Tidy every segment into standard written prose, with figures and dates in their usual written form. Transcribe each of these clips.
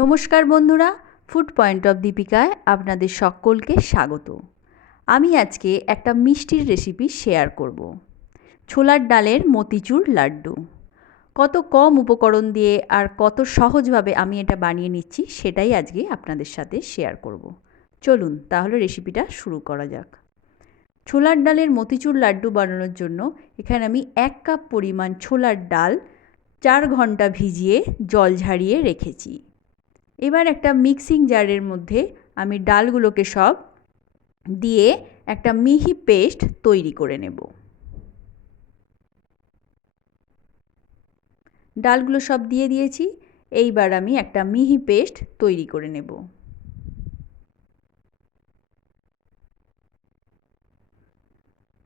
নমস্কার বন্ধুরা, food point of দীপিকায় আপনাদের সকলকে স্বাগত। আমি আজকে একটা মিষ্টির রেসিপি শেয়ার করব। ছোলার ডালের মতিচুর লাড্ডু। কত কম উপকরণ দিয়ে আর কত সহজভাবে আমি এটা বানিয়ে নিচ্ছি সেটাই আজকে আপনাদের সাথে শেয়ার করব। চলুন তাহলে রেসিপিটা শুরু করা যাক। ছোলার ডালের মতিচুর লাড্ডু বানানোর জন্য এখানে আমি 1 কাপ পরিমাণ ছোলার ডাল 4 ঘন্টা ভিজিয়ে জল ঝারিয়ে রেখেছি। এবার একটা মিক্সিং জারের মধ্যে আমি ডালগুলোকে সব দিয়ে একটা মিহি পেস্ট তৈরি করে নেব। ডালগুলো সব দিয়ে দিয়েছি, এইবার আমি একটা মিহি পেস্ট তৈরি করে নেব।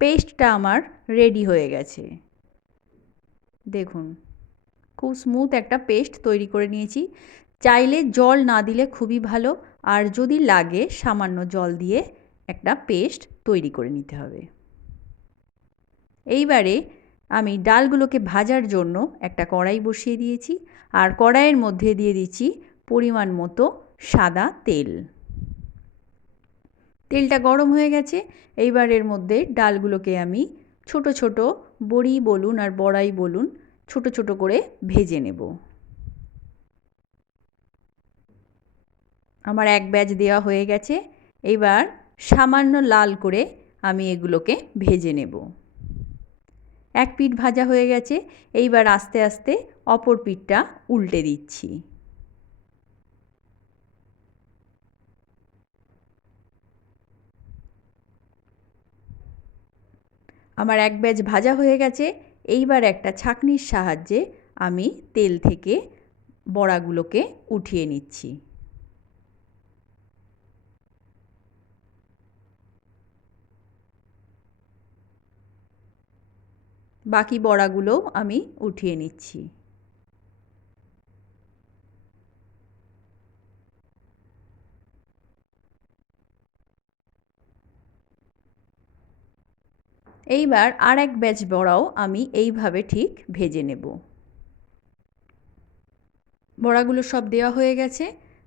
পেস্টটা আমার রেডি হয়ে গেছে। দেখুন, খুব স্মুথ একটা পেস্ট তৈরি করে নিয়েছি। চাইলে জল না দিলে খুবই ভালো, আর যদি লাগে সামান্য জল দিয়ে একটা পেস্ট তৈরি করে নিতে হবে। এইবারে আমি ডালগুলোকে ভাজার জন্য একটা কড়াই বসিয়ে দিয়েছি, আর কড়াইয়ের মধ্যে দিয়ে দিচ্ছি পরিমাণ মতো সাদা তেল। তেলটা গরম হয়ে গেছে। এইবার এর মধ্যে ডালগুলোকে আমি ছোট ছোট, বড়ি বলুন আর বড়াই বলুন, ছোট ছোট করে ভেজে নেব। আমার এক ব্যাচ দেওয়া হয়ে গেছে। এবার সামান্য লাল করে আমি এগুলোকে ভেজে নেব। এক পিঠ ভাজা হয়ে গেছে। এইবার আস্তে আস্তে অপর পিঠটা উল্টে দিচ্ছি। আমার এক ব্যাচ ভাজা হয়ে গেছে। এইবার একটা ছাঁকনির সাহায্যে আমি তেল থেকে বড়াগুলোকে উঠিয়ে নিচ্ছি। বাকি বড়াগুলোও আমি উঠিয়ে নিচ্ছি। এইবার আর এক ব্যাচ বড়াও আমি এইভাবে ঠিক ভেজে নেব। বড়াগুলো সব দেওয়া হয়ে গেছে।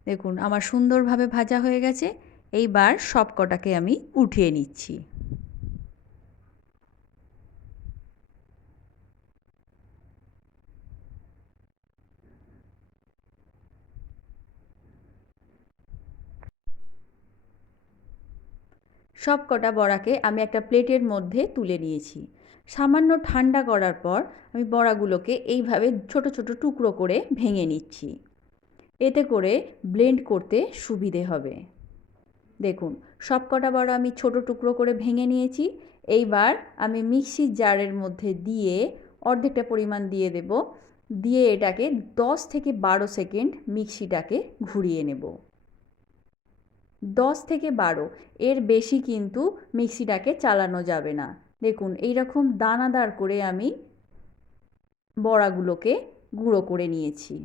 দেখুন আমার সুন্দরভাবে ভাজা হয়ে গেছে। এইবার সব কটাকে আমি উঠিয়ে নিচ্ছি। সব কটা বড়াকে আমি একটা প্লেটের মধ্যে তুলে নিয়েছি। সামান্য ঠান্ডা করার পর আমি বড়াগুলোকে এইভাবে ছোট ছোট টুকরো করে ভেঙে নিচ্ছি। এতে করে ব্লেন্ড করতে সুবিধে হবে। দেখুন সব কটা বড়া আমি ছোট টুকরো করে ভেঙে নিয়েছি। এইবার আমি মিক্সির জারের মধ্যে দিয়ে অর্ধেকটা পরিমাণ দিয়ে দেব। দিয়ে এটাকে 10 থেকে 12 সেকেন্ড মিক্সিটাকে ঘুরিয়ে নেব। 10 থেকে 12, এর বেশি কিন্তু মিক্সিটাকে চালানো যাবে না। দেখুন এইরকম দানাদার করে আমি বড়াগুলোকে গুঁড়ো করে নিয়েছি।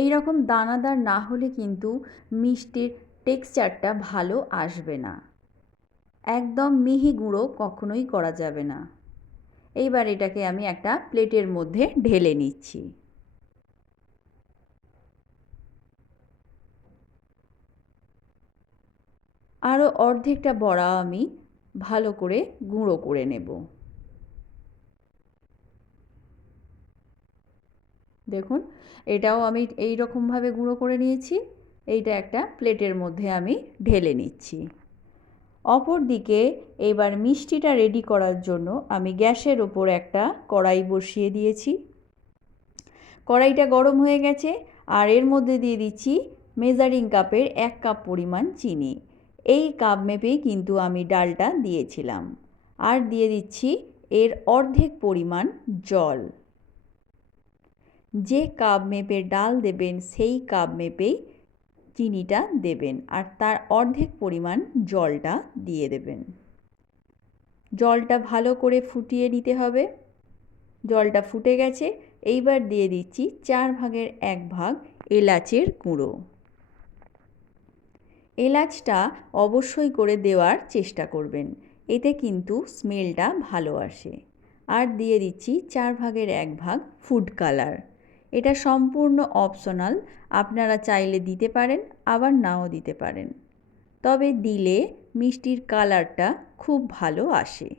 এই রকম দানাদার না হলে কিন্তু মিষ্টির টেক্সচারটা ভালো আসবে না। একদম মিহি গুঁড়ো কখনোই করা যাবে না। এইবার এটাকে আমি একটা প্লেটের মধ্যে ঢেলে নিচ্ছি। আরও অর্ধেকটা বড়া আমি ভালো করে গুঁড়ো করে নেব। দেখুন এটাও আমি এই রকমভাবে গুঁড়ো করে নিয়েছি। এইটা একটা প্লেটের মধ্যে আমি ঢেলে নিচ্ছি। অপর দিকে এবার মিষ্টিটা রেডি করার জন্য আমি গ্যাসের ওপর একটা কড়াই বসিয়ে দিয়েছি। কড়াইটা গরম হয়ে গেছে, আর এর মধ্যে দিয়ে দিচ্ছি মেজারিং কাপের 1 কাপ পরিমাণ চিনি। এই কাপ মেপেই কিন্তু আমি ডালটা দিয়েছিলাম। আর দিয়ে দিচ্ছি এর অর্ধেক পরিমাণ জল। যে কাপ মেপে ডাল দেবেন সেই কাপ মেপেই চিনিটা দেবেন, আর তার অর্ধেক পরিমাণ জলটা দিয়ে দেবেন। জলটা ভালো করে ফুটিয়ে নিতে হবে। জলটা ফুটে গেছে। এইবার দিয়ে দিচ্ছি 4 ভাগের 1 ভাগ এলাচের গুঁড়ো। এলাচটা অবশ্যই করে দেওয়ার চেষ্টা করবেন, এতে কিন্তু স্মেলটা ভালো আসে। আর দিয়ে দিচ্ছি 4 ভাগের 1 ভাগ ফুড কালার। এটা সম্পূর্ণ অপশনাল, আপনারা চাইলে দিতে পারেন আবার নাও দিতে পারেন, তবে দিলে মিষ্টির কালারটা খুব ভালো আসে।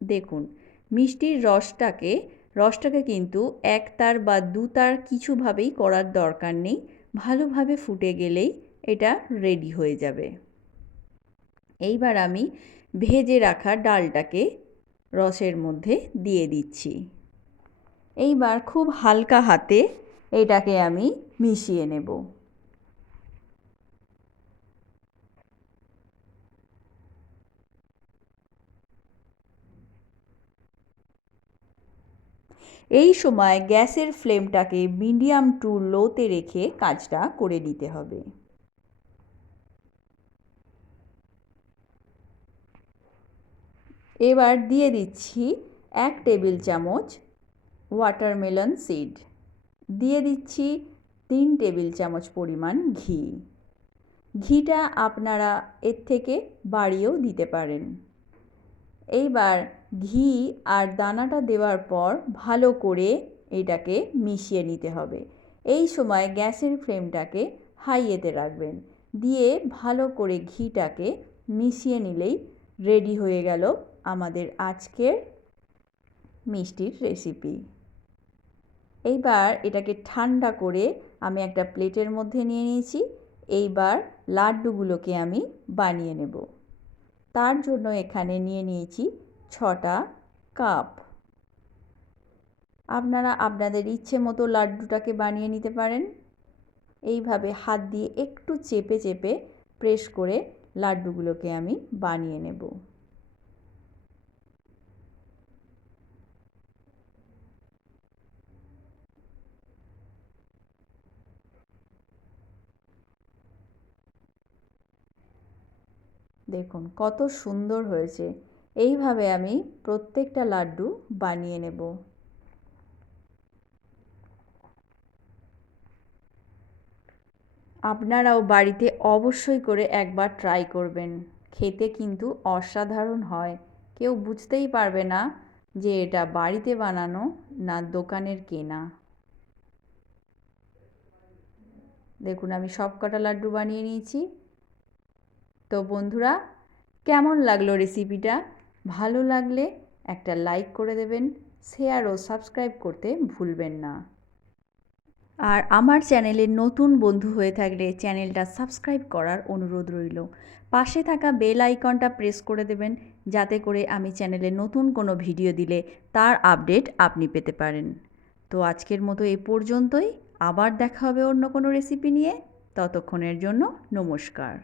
দেখুন, মিষ্টির রসটাকে কিন্তু এক তার বা দু তার কিছুভাবেই করার দরকার নেই, ভালোভাবে ফুটে গেলেই এটা রেডি হয়ে যাবে। এইবার আমি ভেজে রাখা ডালটাকে রসের মধ্যে দিয়ে দিচ্ছি। এইবার খুব হালকা হাতে এটাকে আমি মিশিয়ে নেব। এই সময় গ্যাসের ফ্লেমটাকে মিডিয়াম টু লোতে রেখে কাজটা করে নিতে হবে। এবার দিয়ে দিচ্ছি 1 টেবিল চামচ ওয়াটারমেলন সিড, দিয়ে দিচ্ছি 3 টেবিল চামচ পরিমাণ ঘি। ঘিটা আপনারা এর থেকে বাড়িয়েও দিতে পারেন। এইবার ঘি আর দানাটা দেওয়ার পর ভালো করে এটাকে মিশিয়ে নিতে হবে। এই সময় গ্যাসের ফ্লেমটাকে হাইয়েতে রাখবেন, দিয়ে ভালো করে ঘিটাকে মিশিয়ে নিলেই রেডি হয়ে গেল আমাদের আজকের মিষ্টির রেসিপি। এইবার এটাকে ঠান্ডা করে আমি একটা প্লেটের মধ্যে নিয়ে নিয়েছি। এইবার লাড্ডুগুলোকে আমি বানিয়ে নেব। তার জন্য এখানে নিয়ে নিয়েছি 6টা কাপ। আপনারা আপনাদের ইচ্ছে মতো লাড্ডুটাকে বানিয়ে নিতে পারেন। এইভাবে হাত দিয়ে একটু চেপে চেপে প্রেস করে লাড্ডুগুলোকে আমি বানিয়ে নেব। দেখুন কত সুন্দর হয়েছে। এইভাবে আমি প্রত্যেকটা লাড্ডু বানিয়ে নেব। আপনারাও বাড়িতে অবশ্যই করে একবার ট্রাই করবেন, খেতে কিন্তু অসাধারণ হয়। কেউ বুঝতেই পারবে না যে এটা বাড়িতে বানানো না দোকানের কেনা। দেখুন আমি সব কটা লাড্ডু বানিয়ে নিয়েছি। তো বন্ধুরা, কেমন লাগলো রেসিপিটা? ভালো লাগলে একটা লাইক করে দেবেন, শেয়ার ও সাবস্ক্রাইব করতে ভুলবেন না। আর আমার চ্যানেলে নতুন বন্ধু হয়ে থাকলে চ্যানেলটা সাবস্ক্রাইব করার অনুরোধ রইল। পাশে থাকা বেল আইকনটা প্রেস করে দেবেন, যাতে করে আমি চ্যানেলে নতুন কোনো ভিডিও দিলে তার আপডেট আপনি পেতে পারেন। তো আজকের মতো এ পর্যন্তই। আবার দেখা হবে অন্য কোনো রেসিপি নিয়ে। ততক্ষণের জন্য নমস্কার।